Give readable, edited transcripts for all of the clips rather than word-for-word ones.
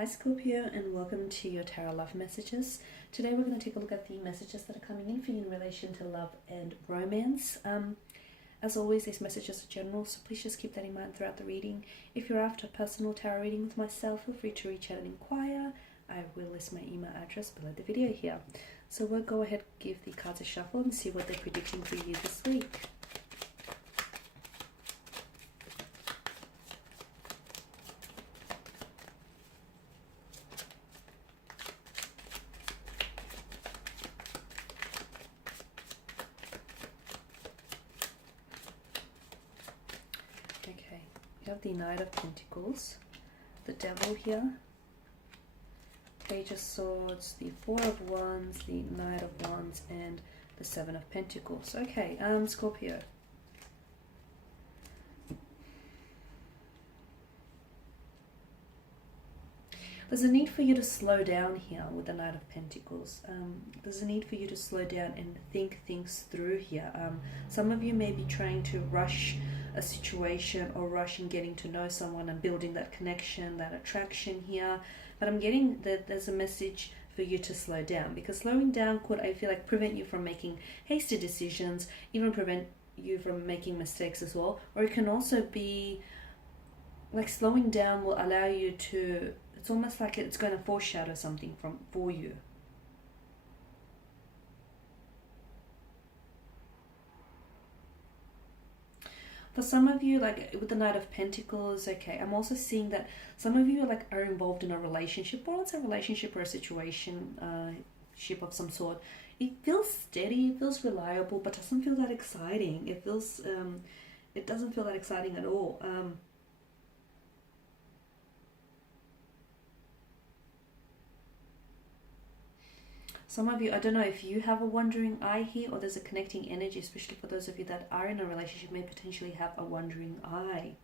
Hi Scorpio, and welcome to your tarot love messages. Today we're going to take a look at the messages that are coming in for you in relation to love and romance. As always, these messages are general, so please just keep that in mind throughout the reading. If you're after a personal tarot reading with myself, feel free to reach out and inquire. I will list my email address below the video here. So we'll go ahead, give the cards a shuffle and see what they're predicting for you this week. Okay, you have the Knight of Pentacles, the Devil here, Page of Swords, the Four of Wands, the Knight of Wands, and the Seven of Pentacles. Okay, Scorpio. There's a need for you to slow down here with the Knight of Pentacles. There's a need for you to slow down and think things through here. Some of you may be trying to rush a situation or rush in getting to know someone and building that connection, that attraction here. But I'm getting that there's a message for you to slow down, because slowing down could, I feel like, prevent you from making hasty decisions, even prevent you from making mistakes as well. Or it can also be like slowing down will allow you to, it's almost like it's going to foreshadow something for you. For some of you, like with the Knight of Pentacles, okay, I'm also seeing that some of you are involved in a relationship, or it's a relationship or a situation, ship of some sort. It feels steady, it feels reliable, but doesn't feel that exciting. It feels, it doesn't feel that exciting at all. Some of you, I don't know if you have a wandering eye here, or there's a connecting energy, especially for those of you that are in a relationship, may potentially have a wandering eye.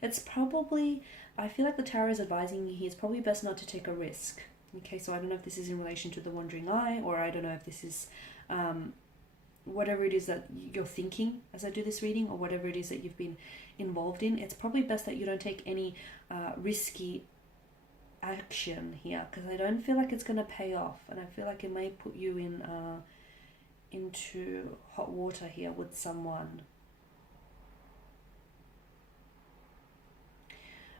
It's probably, I feel like the Tower is advising you here, it's probably best not to take a risk. Okay, so I don't know if this is in relation to the wandering eye, or I don't know if this is whatever it is that you're thinking as I do this reading, or whatever it is that you've been involved in. It's probably best that you don't take any risky action here, because I don't feel like it's going to pay off, and I feel like it may put you in into hot water here with someone.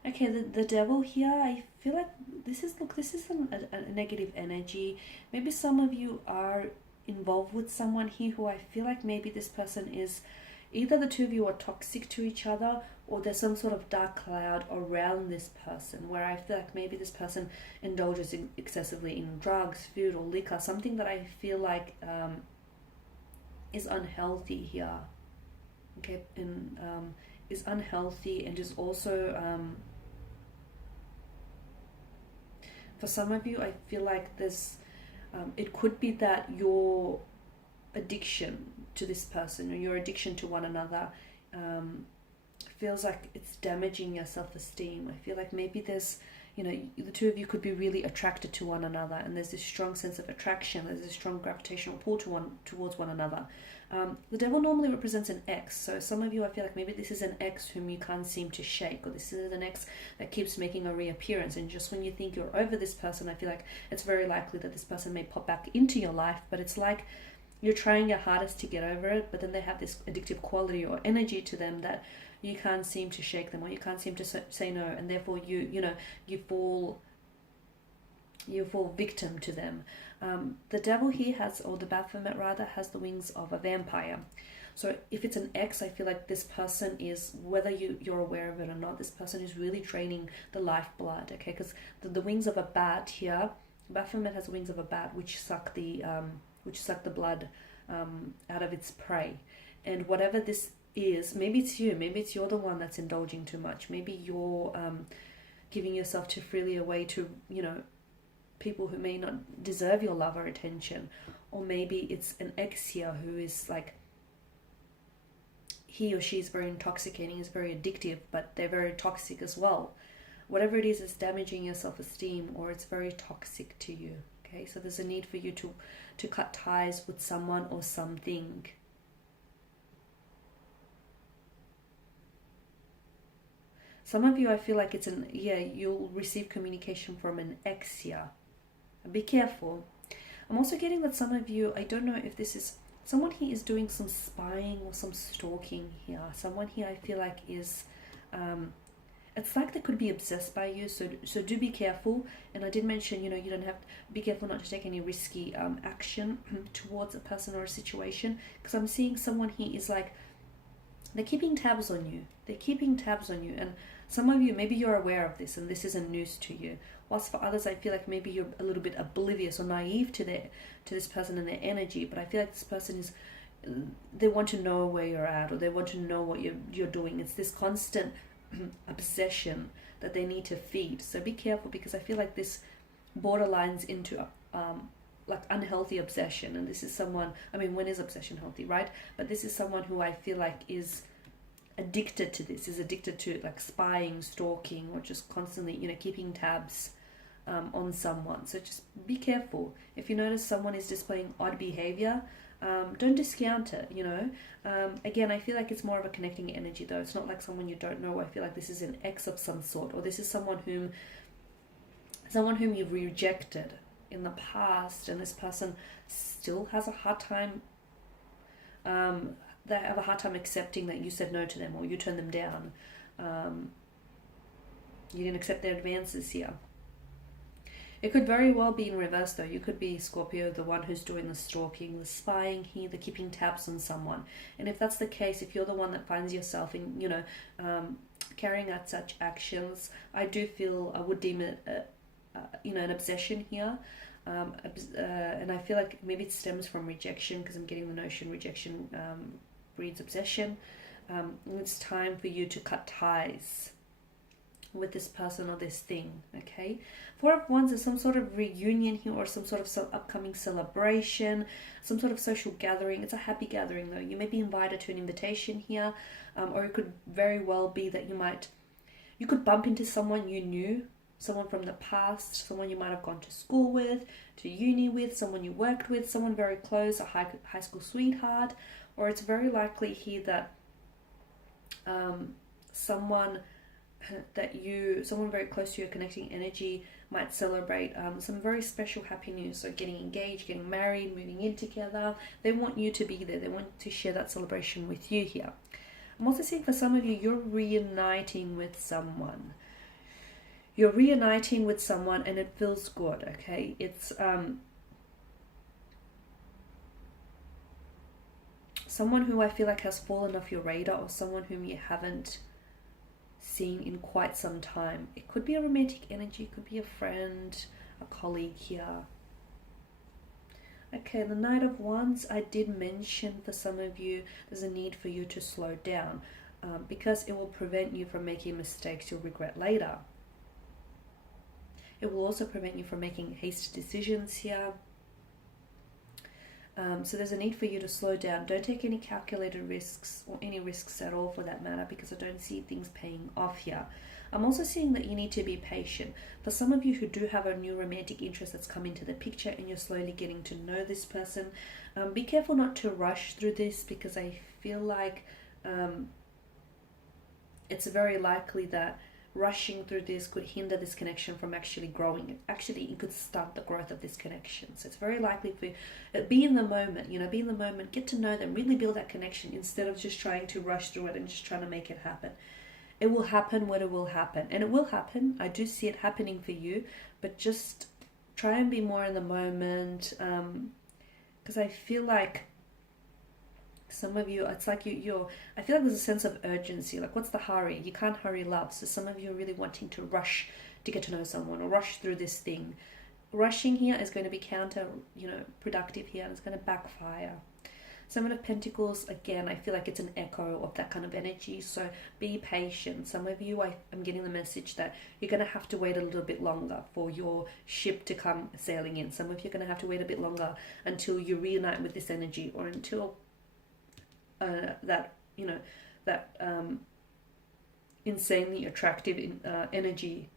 Okay, the Devil here, I feel like this is, look, this is a negative energy. Maybe some of you are involved with someone here who I feel like maybe this person is, either the two of you are toxic to each other, or there's some sort of dark cloud around this person, where I feel like maybe this person indulges excessively in drugs, food, or liquor, something that I feel like is unhealthy here. Okay, and is unhealthy, and is also for some of you, I feel like this, it could be that your addiction to this person, or your addiction to one another, feels like it's damaging your self-esteem. I feel like maybe there's, you know, the two of you could be really attracted to one another, and there's this strong sense of attraction, there's this strong gravitational pull towards one another. The Devil normally represents an ex, so some of you, I feel like maybe this is an ex whom you can't seem to shake, or this is an ex that keeps making a reappearance, and just when you think you're over this person, I feel like it's very likely that this person may pop back into your life, but it's like you're trying your hardest to get over it, but then they have this addictive quality or energy to them that you can't seem to shake them, or you can't seem to say no, and therefore you fall victim to them. The Devil here has, or the Baphomet rather, has the wings of a vampire. So if it's an ex, I feel like this person is, whether you're aware of it or not, this person is really draining the lifeblood, okay? Because the wings of a bat here, Baphomet has the wings of a bat, which suck the blood out of its prey. And whatever this is, maybe it's you, maybe it's you're the one that's indulging too much, maybe you're giving yourself too freely away to, you know, people who may not deserve your love or attention. Or maybe it's an ex here who is like, he or she is very intoxicating, is very addictive, but they're very toxic as well. Whatever it is, it's damaging your self-esteem, or it's very toxic to you. Okay, so there's a need for you to cut ties with someone or something. Some of you, I feel like it's you'll receive communication from an ex here. Be careful. I'm also getting that some of you, I don't know if this is, someone here is doing some spying or some stalking here. Someone here, I feel like is, it's like they could be obsessed by you, so do be careful. And I did mention, you don't have to be careful not to take any risky action towards a person or a situation, because I'm seeing someone here is like, they're keeping tabs on you. They're keeping tabs on you. And some of you, maybe you're aware of this and this isn't news to you. Whilst for others, I feel like maybe you're a little bit oblivious or naive to this person and their energy. But I feel like this person is, they want to know where you're at, or they want to know what you're doing. It's this constant obsession that they need to feed. So be careful, because I feel like this borderlines into like unhealthy obsession. And this is someone, I mean, when is obsession healthy, right? But this is someone who I feel like is addicted to this, is addicted to like spying, stalking, or just constantly, keeping tabs on someone. So just be careful. If you notice someone is displaying odd behavior, don't discount it, Again, I feel like it's more of a connecting energy though. It's not like someone you don't know. I feel like this is an ex of some sort, or this is someone whom you've rejected in the past, and this person still has a hard time, they have a hard time accepting that you said no to them, or you turned them down. You didn't accept their advances here. It could very well be in reverse though. You could be Scorpio, the one who's doing the stalking, the spying here, the keeping tabs on someone. And if that's the case, if you're the one that finds yourself in, carrying out such actions, I do feel I would deem it an obsession here. And I feel like maybe it stems from rejection, because I'm getting the notion rejection breeds obsession. It's time for you to cut ties with this person or this thing, okay? Four of Wands is some sort of reunion here, or some sort of upcoming celebration, some sort of social gathering. It's a happy gathering though. You may be invited to an invitation here, or it could very well be that you could bump into someone you knew, someone from the past, someone you might have gone to school with, to uni with, someone you worked with, someone very close, a high school sweetheart. Or it's very likely here that someone very close to your connecting energy might celebrate some very special happy news. So getting engaged, getting married, moving in together. They want you to be there. They want to share that celebration with you here. I'm also seeing for some of you, you're reuniting with someone. You're reuniting with someone and it feels good, okay? It's someone who I feel like has fallen off your radar, or someone whom you haven't seen in quite some time. It could be a romantic energy, it could be a friend, a colleague here. Okay, the Knight of Wands, I did mention for some of you, there's a need for you to slow down because it will prevent you from making mistakes you'll regret later. It will also prevent you from making hasty decisions here. So there's a need for you to slow down. Don't take any calculated risks, or any risks at all for that matter, because I don't see things paying off here. I'm also seeing that you need to be patient. For some of you who do have a new romantic interest that's come into the picture and you're slowly getting to know this person, be careful not to rush through this, because I feel like it's very likely that rushing through this could hinder this connection from actually growing. Actually, it could stunt the growth of this connection. So it's very likely for you, be in the moment, be in the moment, get to know them, really build that connection, instead of just trying to rush through it and just trying to make it happen. It will happen when it will happen, and it will happen. I do see it happening for you, but just try and be more in the moment, because I feel like some of you, it's like I feel like there's a sense of urgency. Like, what's the hurry? You can't hurry love. So some of you are really wanting to rush to get to know someone, or rush through this thing. Rushing here is going to be productive here, and it's going to backfire. Seven of Pentacles, again, I feel like it's an echo of that kind of energy. So be patient. Some of you, I'm getting the message that you're going to have to wait a little bit longer for your ship to come sailing in. Some of you are going to have to wait a bit longer until you reunite with this energy, or until that insanely attractive energy,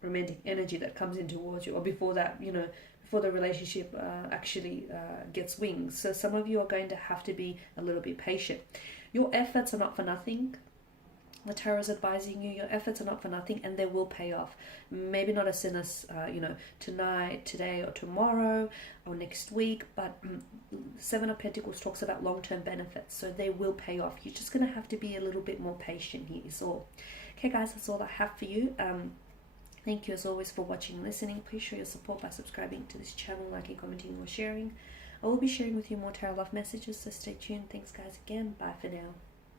romantic energy that comes in towards you, or before that, before the relationship actually gets wings. So some of you are going to have to be a little bit patient. Your efforts are not for nothing. The tarot is advising you your efforts are not for nothing, and they will pay off. Maybe not as soon as tonight, today, or tomorrow, or next week, but Seven of Pentacles talks about long-term benefits, so they will pay off. You're just going to have to be a little bit more patient here is all. Okay guys, that's all I have for you. Thank you as always for watching and listening. Please show your support by subscribing to this channel, liking, commenting, or sharing. I will be sharing with you more tarot love messages, so stay tuned. Thanks guys again. Bye for now.